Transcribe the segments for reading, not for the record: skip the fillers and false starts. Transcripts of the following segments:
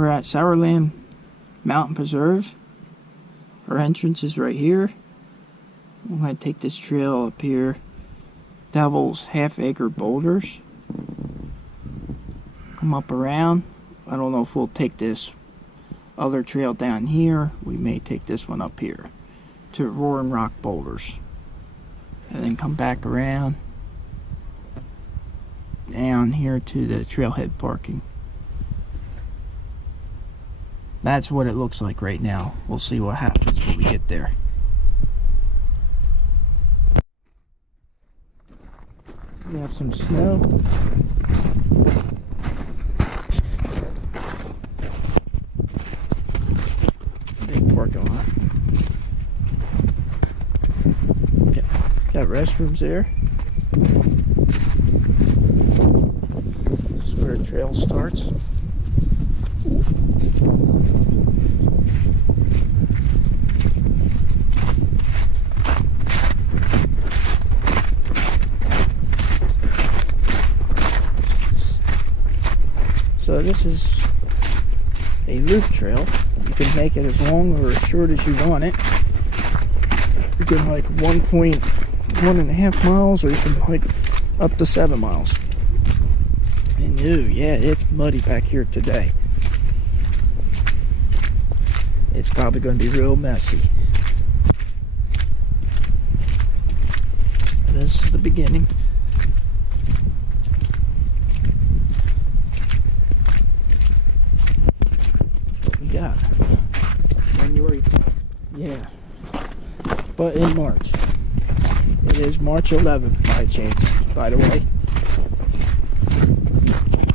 We're at Sourland Mountain Preserve. Our entrance is right here. I'm going to take this trail up here. Devil's Half-Acre Boulders. Come up around. I don't know if we'll take this other trail down here. We may take this one up here to Roaring Rock Boulders. And then come back around down here to the trailhead parking. That's what it looks like right now. We'll see what happens when we get there. We have some snow. Big parking lot. Got restrooms there. This is where the trail starts. So this is a loop trail. You can make it as long or as short as you want it. You can hike 1.5 miles, or you can hike up to 7 miles. And yeah, it's muddy back here today. It's probably going to be real messy. This is the beginning. Yeah, January 12th. Yeah, but in March. It is March 11th by chance, by the way.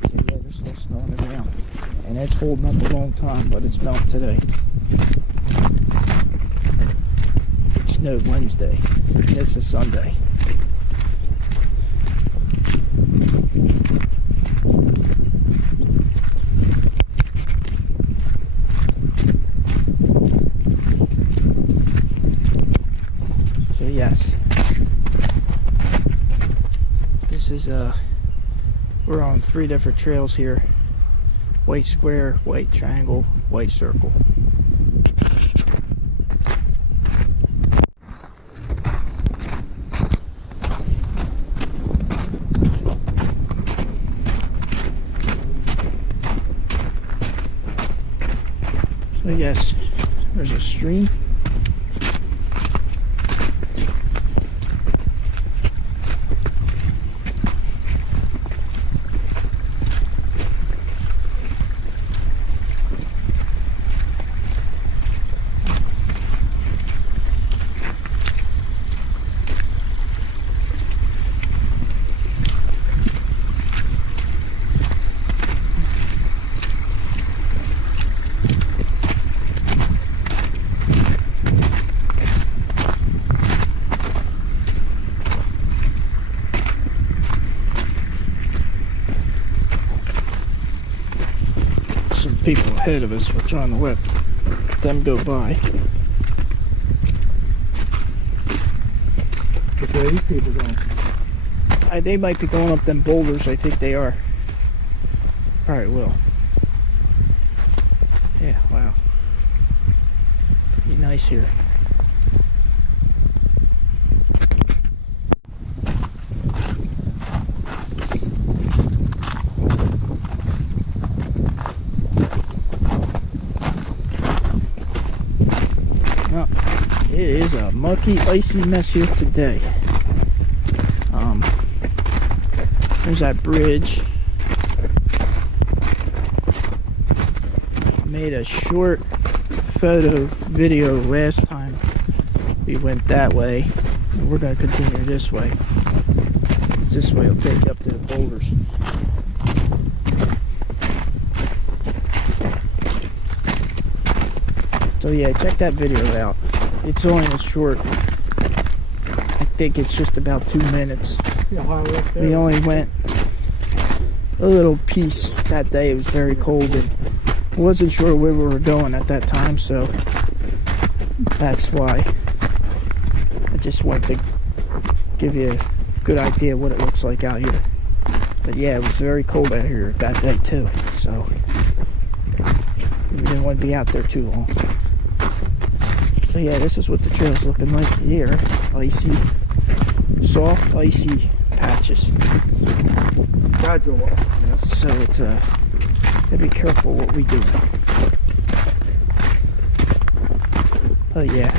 So yeah, there's still snow on the ground, and it's holding up a long time, but it's melting today. It snowed Wednesday. This is Sunday. Yes, this is we're on 3 different trails here: white square, white triangle, white circle. So yes, there's a stream. Some people ahead of us, we're trying to let them go by. But where are these people going? They might be going up them boulders. I think they are. Alright, Will. Yeah, wow. Be nice here. It is a mucky, icy mess here today. There's that bridge. I made a short video last time we went that way. And we're going to continue this way. This way will take you up to the boulders. So yeah, check that video out. It's only a short, I think it's just about 2 minutes. We only went a little piece that day. It was very cold and wasn't sure where we were going at that time, so that's why I just wanted to give you a good idea what it looks like out here. But yeah, it was very cold out here that day too, so We didn't want to be out there too long. So yeah, this is what the trail's looking like here. Icy, soft, icy patches. Gradual, yeah. So it's gotta be careful what we do. Oh yeah.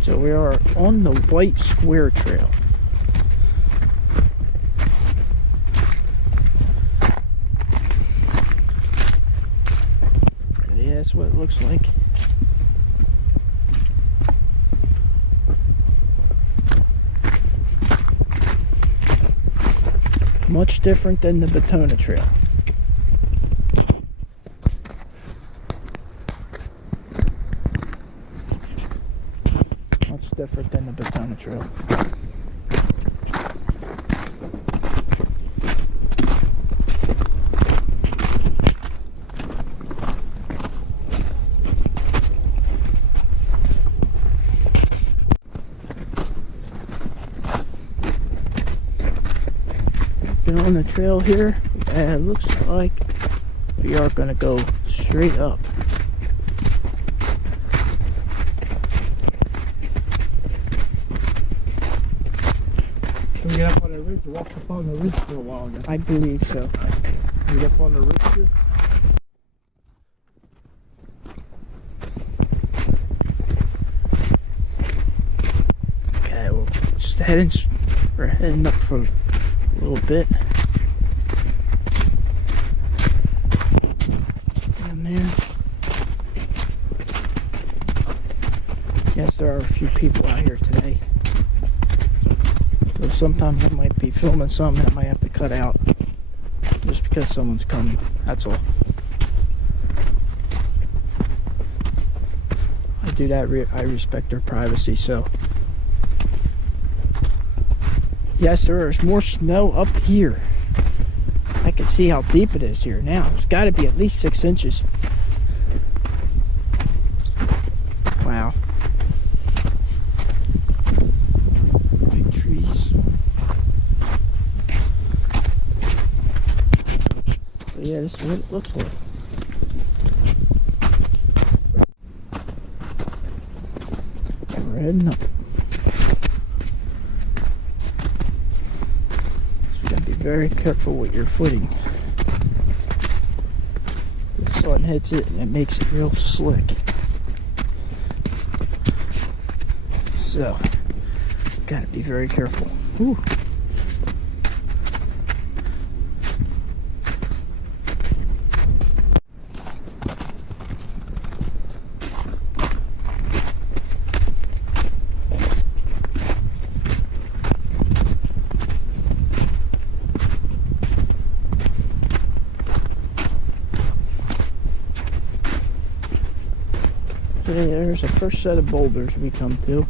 So we are on the White Square Trail. Yeah, that's what it looks like. Much different than the Batona Trail. Much different than the Batona Trail. Been on the trail here, and it looks like we are going to go straight up. Can we get up on the ridge? Walk up on the ridge for a while again. I believe so. Can we get up on the ridge here? Okay, well, we're heading up for a little bit. Down there. Yes, there are a few people out here today. So sometimes I might be filming something that I might have to cut out just because someone's coming. That's all. I do that. I respect their privacy. So yes, there is more snow up here. I can see how deep it is here now. It's got to be at least 6 inches. Wow. Big trees. So yeah, this is what it looks like. We're heading up. Very careful with your footing. The sun hits it and it makes it real slick. So, gotta be very careful. Whew. There's the first set of boulders we come to.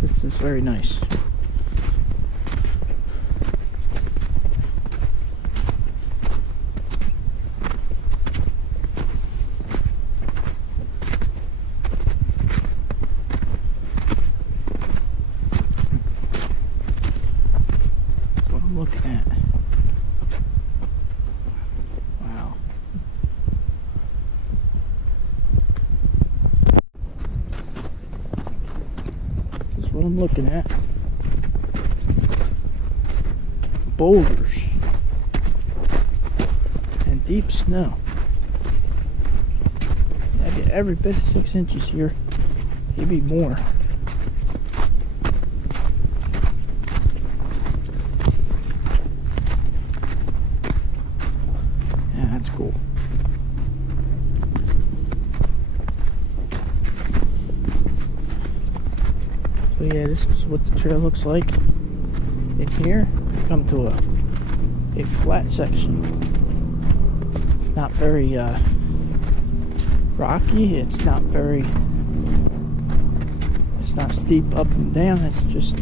This is very nice. Looking at. Wow. This is what I'm looking at. Boulders and deep snow. I get every bit of 6 inches here, maybe more. Cool. So yeah, this is what the trail looks like. In here, we come to a flat section. It's not very rocky. It's not very. It's not steep up and down. It's just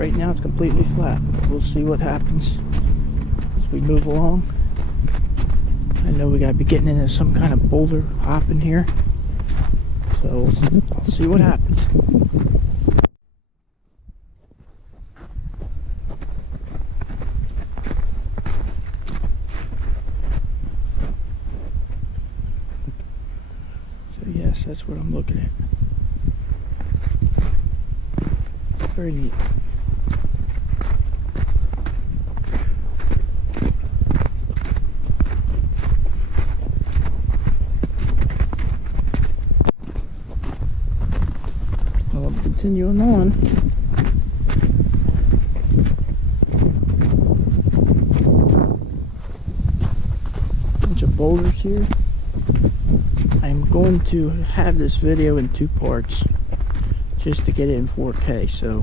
right now it's completely flat. We'll see what happens as we move along. I know we gotta be getting into some kind of boulder hopping here, so I'll see what happens. So yes, that's what I'm looking at. Very neat. Well, I'm continuing on. Bunch of boulders here. I'm going to have this video in 2 parts just to get it in 4K, so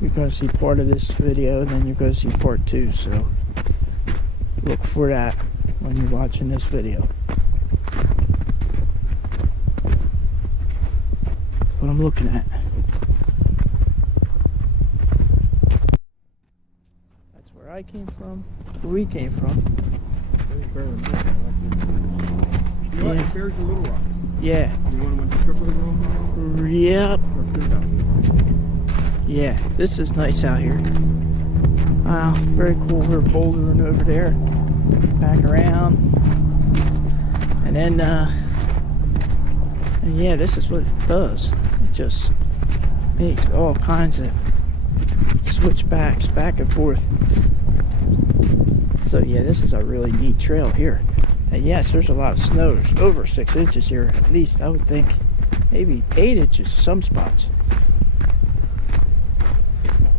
you're going to see part of this video and then you're going to see part 2, so look for that when you're watching this video. That's what I'm looking at. That's where I came from, where we came from. You know what? There's the Little Rocks. Yeah. You want to triple the room? Yep. Yeah, this is nice out here. Wow, very cool. We're bouldering over there, back around, and then, and yeah, this is what it does. It just makes all kinds of switchbacks back and forth. So yeah, this is a really neat trail here. And yes, there's a lot of snow. There's over 6 inches here, at least I would think. Maybe 8 inches in some spots.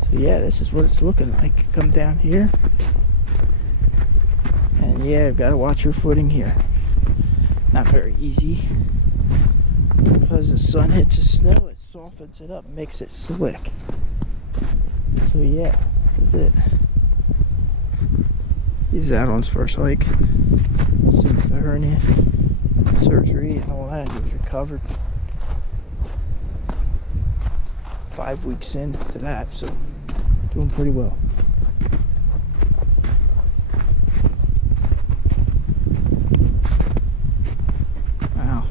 So yeah, this is what it's looking like. You come down here, and yeah, you've got to watch your footing here. Not very easy, because the sun hits the snow, it softens it up, makes it slick. So yeah, this is it. He's out on his first hike since the hernia surgery and all that. He's recovered. 5 weeks into that, so doing pretty well. Wow.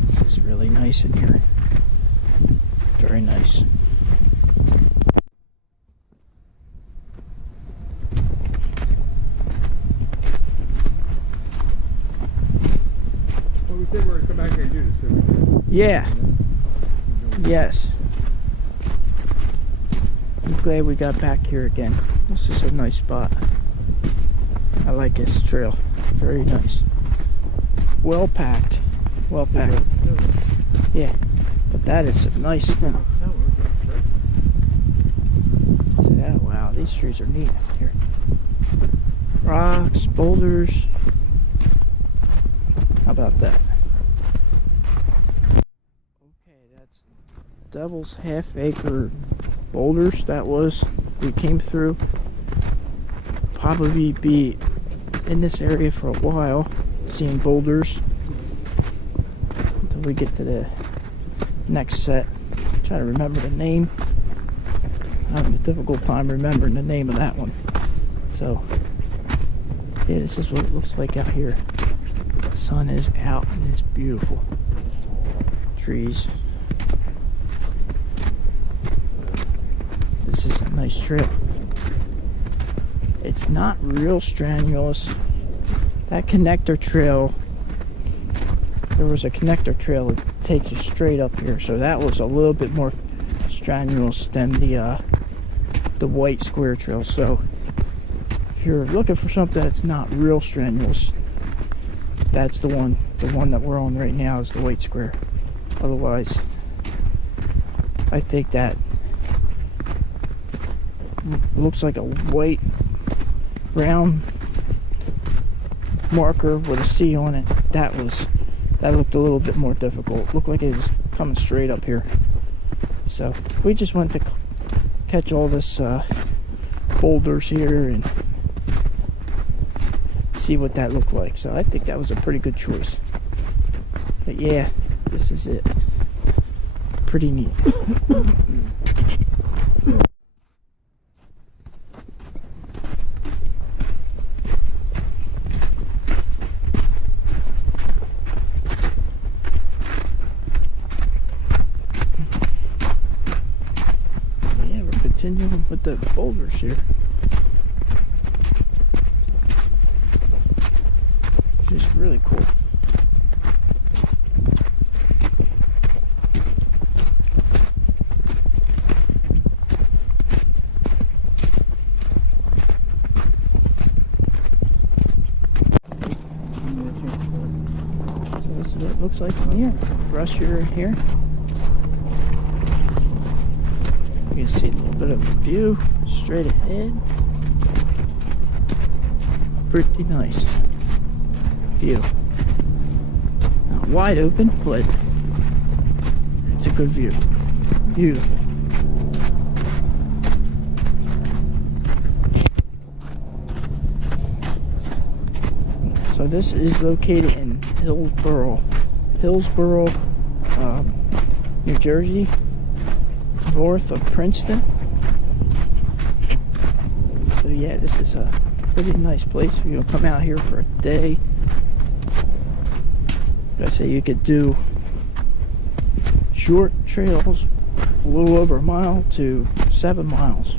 This is really nice in here. Very nice. Well, we said we were going to come back here and do this. So Yeah. Yes. I'm glad we got back here again. This is a nice spot. I like this trail. Very nice. Well packed. Well packed. Yeah. But that is some nice snow. See that? Wow, these trees are neat out here. Rocks, boulders. How about that? Okay, that's Devil's Half Acre boulders. That was, we came through. Probably be in this area for a while, seeing boulders until we get to the next set. Try to remember the name. I'm having a difficult time remembering the name of that one. So yeah, this is what it looks like out here. The sun is out and it's beautiful. Trees. This is a nice trail. It's not real strenuous. That connector trail, there was a connector trail that takes you straight up here, so that was a little bit more strenuous than the white square trail. So if you're looking for something that's not real strenuous, that's the one. The one that we're on right now is the white square. Otherwise, I think that looks like a white round marker with a C on it. That looked a little bit more difficult. Looked like it was coming straight up here. So we just went to catch all this boulders here and see what that looked like. So I think that was a pretty good choice. But yeah, this is it. Pretty neat. Yeah, we're continuing with the boulders here. Just really cool. So this is what it looks like from here. Rusher in here. You can see a little bit of a view straight ahead. Pretty nice view. Not wide open, but it's a good view. Beautiful. So this is located in Hillsboro, New Jersey, north of Princeton. So yeah, this is a pretty nice place if you come out here for a day. I say you could do short trails, a little over a mile to 7 miles,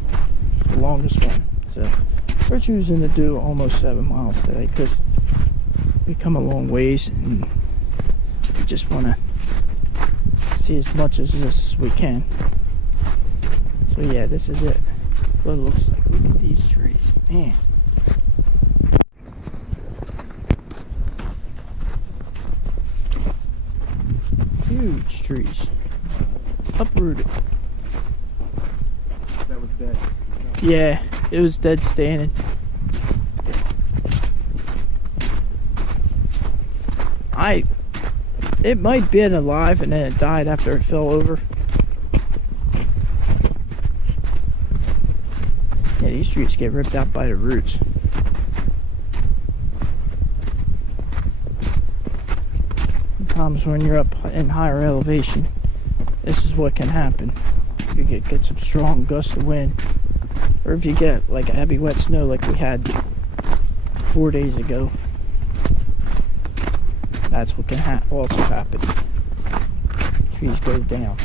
the longest one. So we're choosing to do almost 7 miles today because we come a long ways and we just want to see as much of this as we can. So yeah, this is it. What it looks like. Look at these trees, man. Huge trees, uprooted. That was dead. Yeah, it was dead standing. It might have been alive and then it died after it fell over. Yeah, these trees get ripped out by the roots. Sometimes when you're up in higher elevation, this is what can happen. You get some strong gusts of wind, or if you get like a heavy wet snow like we had 4 days ago, that's what can also happen. Trees go down.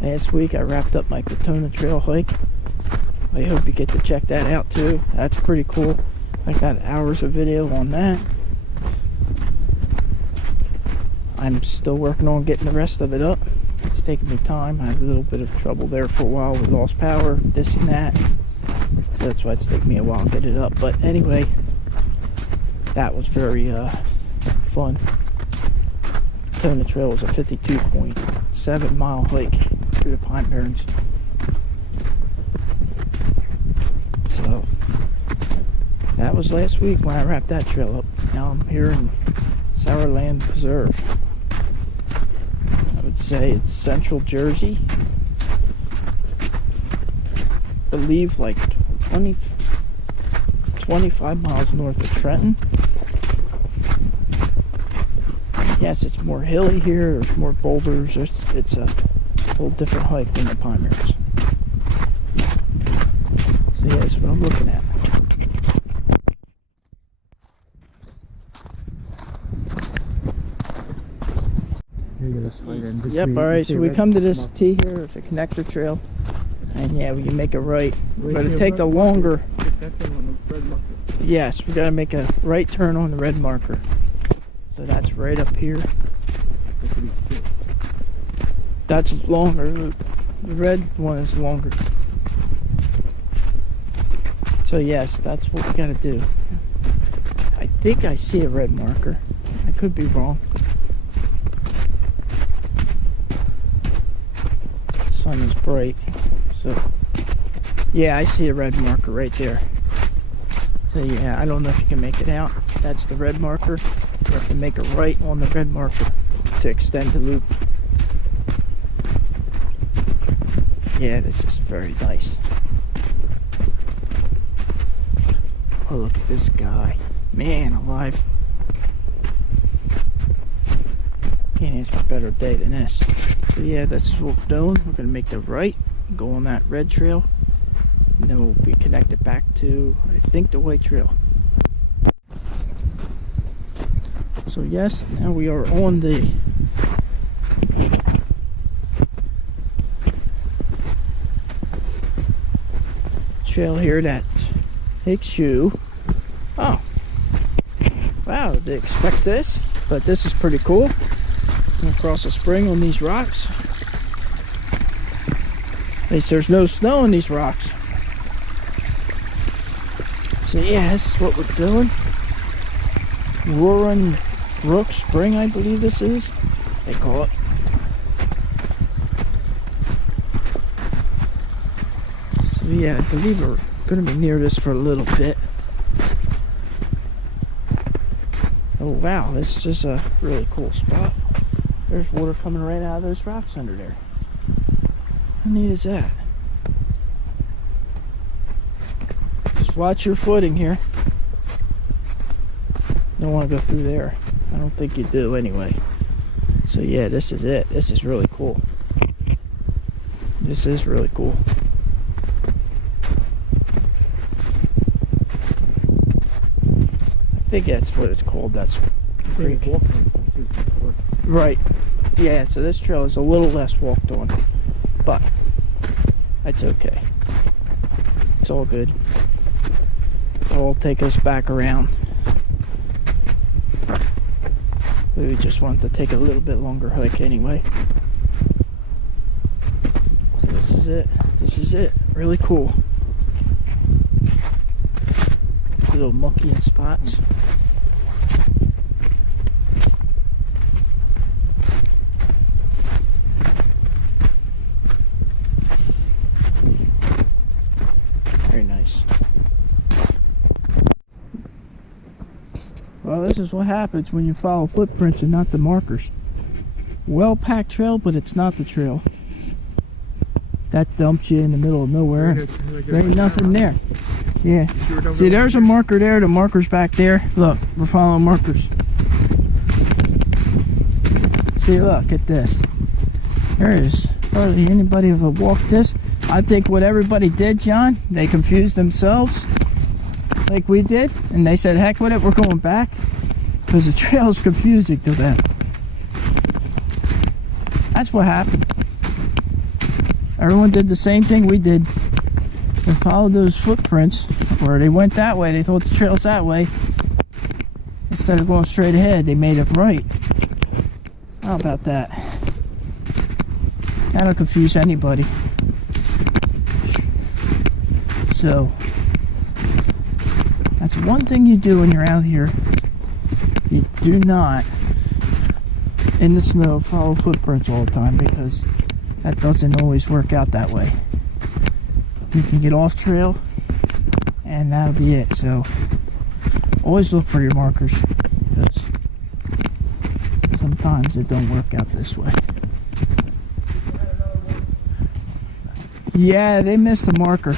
Last week I wrapped up my Katona Trail hike. I hope you get to check that out too. That's pretty cool. I got hours of video on that. I'm still working on getting the rest of it up. It's taking me time. I had a little bit of trouble there for a while. We lost power, this and that. So that's why it's taking me a while to get it up. But anyway, that was very fun. Katona Trail was a 52.7 mile hike through the Pine Barrens. So that was last week when I wrapped that trail up. Now I'm here in Sourland Preserve. I would say it's central Jersey. I believe like 25 miles north of Trenton. Yes, it's more hilly here. There's more boulders. It's a whole different hike than the Pine Barrens. So yeah, that's what I'm looking at. Yep, alright, so we come to this T here. It's a connector trail. And yeah, we can make a right. We're going to take the longer. Yes, we got to make a right turn on the red marker. So that's right up here. That's longer. The red one is longer. So yes, that's what we got to do. I think I see a red marker. I could be wrong. Sun is bright. So yeah, I see a red marker right there. So yeah, I don't know if you can make it out. That's the red marker. You have to make a right on the red marker to extend the loop. Yeah, this is very nice. Oh, look at this guy. Man alive. Can't ask for a better day than this. So yeah, that's what we're doing. We're going to make the right, go on that red trail, and then we'll be connected back to, I think, the white trail. So yes, now we are on the trail here that takes you. Oh, wow, didn't expect this, but this is pretty cool. I'm gonna cross a spring on these rocks. At least there's no snow on these rocks. So yeah, this is what we're doing. Roaring Brook Spring, I believe this is, they call it. So yeah, I believe we're gonna be near this for a little bit. Oh wow, this is a really cool spot. There's water coming right out of those rocks under there. How neat is that? Just watch your footing here. Don't want to go through there. I don't think you do anyway. So yeah, this is it. This is really cool. This is really cool. I think that's what it's called. That's creek. Right. Yeah, so this trail is a little less walked on, but that's okay. It's all good. It'll take us back around. We just wanted to take a little bit longer hike anyway. So this is it. This is it. Really cool. Little mucky in spots. Very nice. Well, this is what happens when you follow footprints and not the markers. Well-packed trail, but it's not the trail. That dumps you in the middle of nowhere. There ain't nothing there. Yeah. See, there's a marker there. The marker's back there. Look, we're following markers. See, look at this. There is hardly anybody have walked this. I think what everybody did, John, they confused themselves like we did, and they said, heck with it, we're going back, because the trail is confusing to them. That's what happened. Everyone did the same thing we did. They followed those footprints, or they went that way, they thought the trail's that way. Instead of going straight ahead, they made it right. How about that? That'll confuse anybody. So, that's one thing you do when you're out here. You do not, in the snow, follow footprints all the time, because that doesn't always work out that way. You can get off trail, and that'll be it. So, always look for your markers, because sometimes it don't work out this way. Yeah, they missed the marker.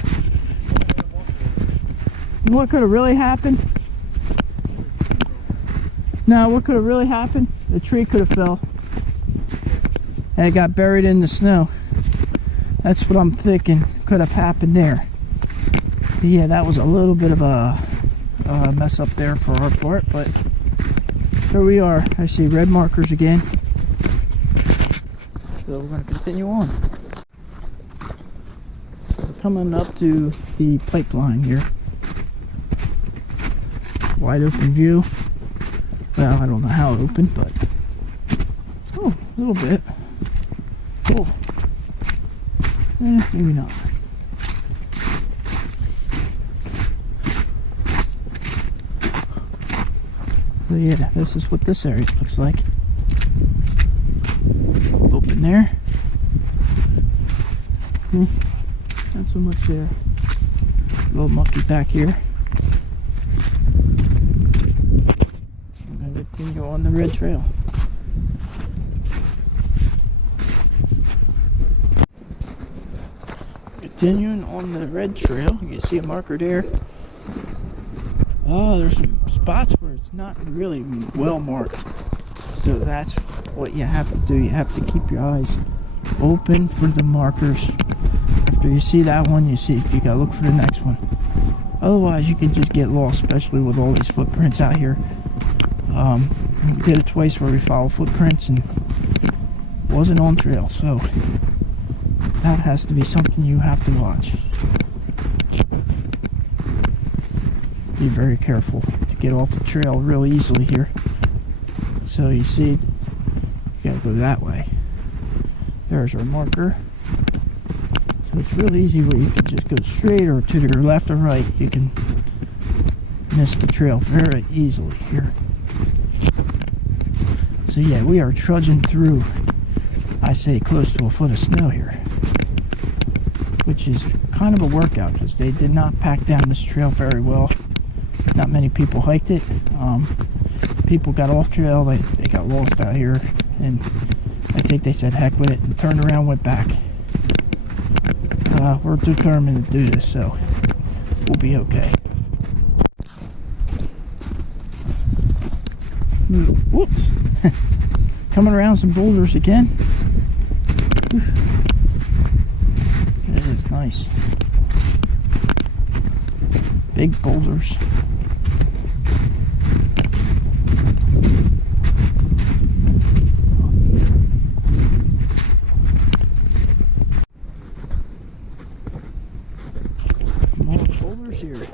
You know what could have really happened? No, what could have really happened? The tree could have fell. And it got buried in the snow. That's what I'm thinking could have happened there. But yeah, that was a little bit of a mess up there for our part, but here we are. I see red markers again. So we're going to continue on. So we're coming up to the pipeline here. Wide open view. Well, I don't know how open, but oh, a little bit. Cool. Maybe not. So yeah, this is what this area looks like. Open there. Not so much there. A little mucky back here. Continue on the red trail. Continuing on the red trail, you can see a marker there. Oh, there's some spots where it's not really well marked. So that's what you have to do. You have to keep your eyes open for the markers. After you see that one, you gotta look for the next one. Otherwise, you can just get lost, especially with all these footprints out here. We did it twice where we followed footprints and wasn't on trail, so that has to be something you have to watch. Be very careful to get off the trail real easily here. So you see, you gotta go that way. There's our marker. So it's real easy where you can just go straight or to your left or right. You can miss the trail very easily here. So yeah, we are trudging through, I say, close to a foot of snow here, which is kind of a workout because they did not pack down this trail very well. Not many people hiked it. People got off trail, they got lost out here, and I think they said heck with it and turned around, went back. We're determined to do this, so we'll be okay. Whoops. Coming around some boulders again. That is nice. Big boulders. More boulders here.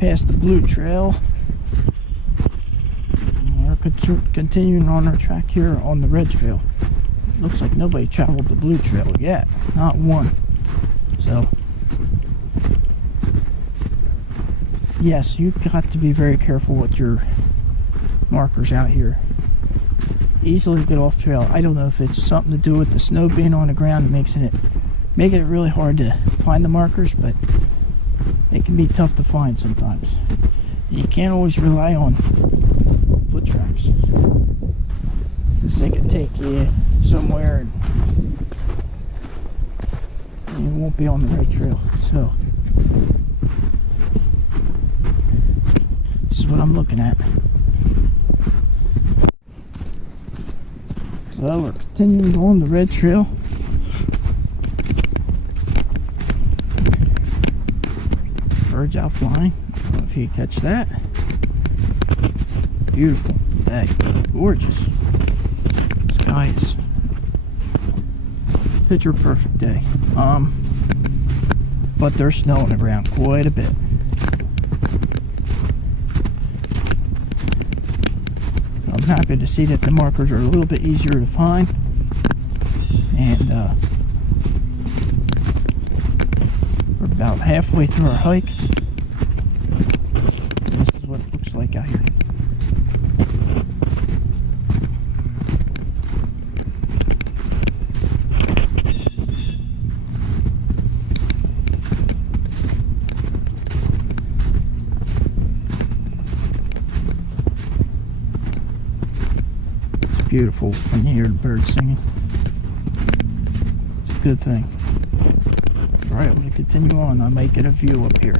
Past the blue trail. We're continuing on our track here on the red trail. Looks like nobody traveled the blue trail yet, not one. So yes, you've got to be very careful with your markers out here. Easily get off trail. I don't know if it's something to do with the snow being on the ground making it really hard to find the markers, but it can be tough to find sometimes. You can't always rely on foot tracks, because they can take you somewhere and you won't be on the right trail. So this is what I'm looking at. So we're continuing on the red trail. Birds out flying. I don't know if you catch that. Beautiful day. Gorgeous. Sky is picture perfect day. But there's snow on the ground quite a bit. I'm happy to see that the markers are a little bit easier to find. And we're about halfway through our hike. This is what it looks like out here. It's beautiful when you hear the birds singing. It's a good thing. Alright, I'm going to continue on. I might get a view up here.